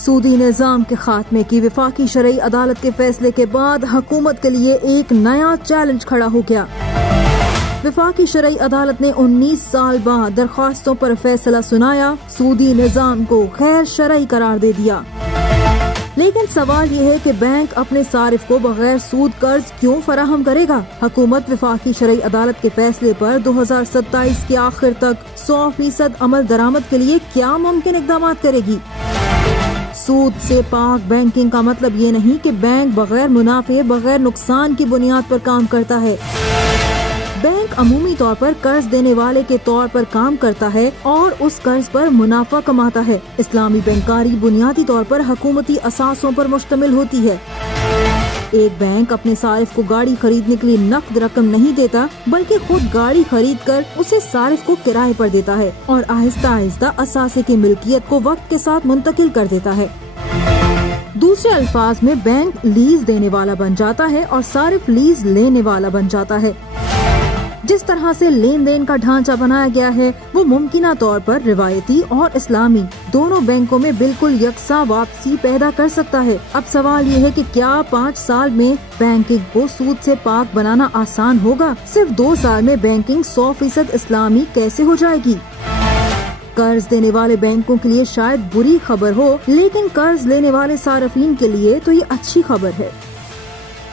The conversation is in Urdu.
سودی نظام کے خاتمے کی وفاقی شرعی عدالت کے فیصلے کے بعد حکومت کے لیے ایک نیا چیلنج کھڑا ہو گیا۔ وفاقی شرعی عدالت نے 19 سال بعد درخواستوں پر فیصلہ سنایا، سودی نظام کو غیر شرعی قرار دے دیا۔ لیکن سوال یہ ہے کہ بینک اپنے صارف کو بغیر سود قرض کیوں فراہم کرے گا؟ حکومت وفاقی شرعی عدالت کے فیصلے پر 2027 کے آخر تک 100% عمل درآمد کے لیے کیا ممکن اقدامات کرے گی؟ سود سے پاک بینکنگ کا مطلب یہ نہیں کہ بینک بغیر منافع، بغیر نقصان کی بنیاد پر کام کرتا ہے۔ بینک عمومی طور پر قرض دینے والے کے طور پر کام کرتا ہے اور اس قرض پر منافع کماتا ہے۔ اسلامی بینکاری بنیادی طور پر حکومتی اثاثوں پر مشتمل ہوتی ہے۔ ایک بینک اپنے صارف کو گاڑی خریدنے کے لیے نقد رقم نہیں دیتا، بلکہ خود گاڑی خرید کر اسے صارف کو کرائے پر دیتا ہے اور آہستہ آہستہ اثاثے کی ملکیت کو وقت کے ساتھ منتقل کر دیتا ہے۔ دوسرے الفاظ میں بینک لیز دینے والا بن جاتا ہے اور صارف لیز لینے والا بن جاتا ہے۔ جس طرح سے لین دین کا ڈھانچہ بنایا گیا ہے وہ ممکنہ طور پر روایتی اور اسلامی دونوں بینکوں میں بالکل یکساں واپسی پیدا کر سکتا ہے۔ اب سوال یہ ہے کہ کیا 5 سال میں بینکنگ کو سود سے پاک بنانا آسان ہوگا؟ صرف 2 سال میں بینکنگ 100% اسلامی کیسے ہو جائے گی؟ قرض دینے والے بینکوں کے لیے شاید بری خبر ہو، لیکن قرض لینے والے صارفین کے لیے تو یہ اچھی خبر ہے۔